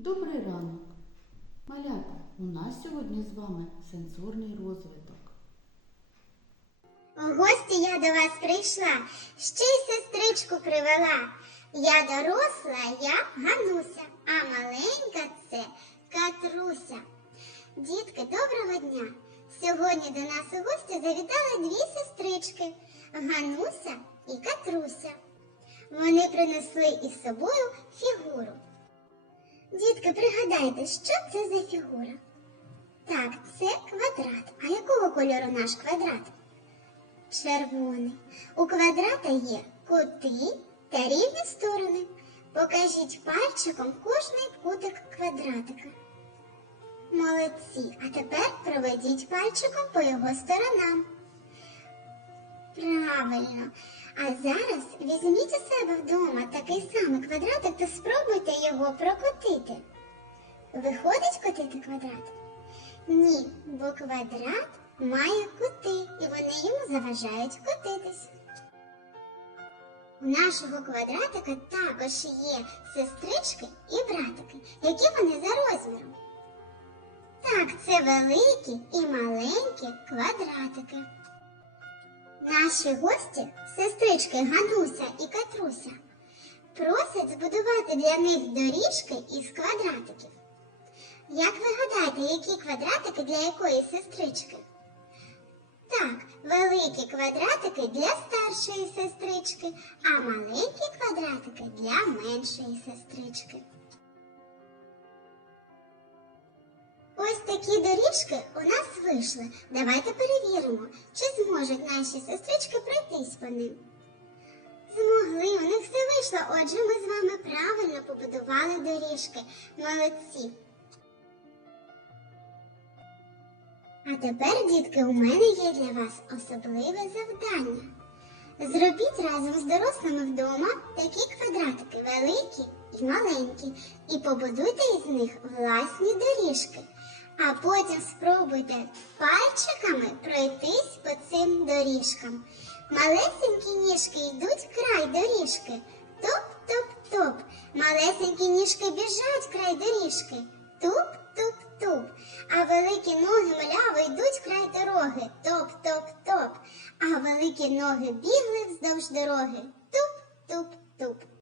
Добрий ранок. Малята, у нас сьогодні з вами сенсорний розвиток. У гості я до вас прийшла, ще й сестричку привела. Я доросла, я Гануся, а маленька це Катруся. Дітки, доброго дня! Сьогодні до нас у гості завітали дві сестрички Гануся і Катруся. Вони принесли із собою фігуру. Дітки, пригадайте, що це за фігура? Так, це квадрат. А якого кольору наш квадрат? Червоний. У квадрата є кути та рівні сторони. Покажіть пальчиком кожний кутик квадратика. Молодці. А тепер проведіть пальчиком по його сторонам. Правильно. А зараз візьміть у себе вдома такий самий квадратик та спробуйте його прокотити. Виходить котити квадрат? Ні, бо квадрат має кути, і вони йому заважають котитись. У нашого квадратика також є сестрички і братики. Які вони за розміром? Так, це великі і маленькі квадратики. Наші гості, сестрички Гануся і Катруся, просять збудувати для них доріжки із квадратиків. Як ви гадаєте, які квадратики для якої сестрички? Так, великі квадратики для старшої сестрички, а маленькі квадратики для меншої сестрички. Такі доріжки у нас вийшли. Давайте перевіримо, чи зможуть наші сестрички пройтись по ним. Змогли, у них все вийшло. Отже, ми з вами правильно побудували доріжки. Молодці. А тепер, дітки, у мене є для вас особливе завдання. Зробіть разом з дорослими вдома такі квадратики, великі і маленькі, і побудуйте із них власні доріжки. А потім спробуйте пальчиками пройтись по цим доріжкам. Малесенькі ніжки йдуть край доріжки. Топ-топ-топ. Малесенькі ніжки біжать край доріжки. Туп-туп-туп. А великі ноги мляво йдуть край дороги. Топ-топ-топ. А великі ноги бігли вздовж дороги. Туп-туп-туп.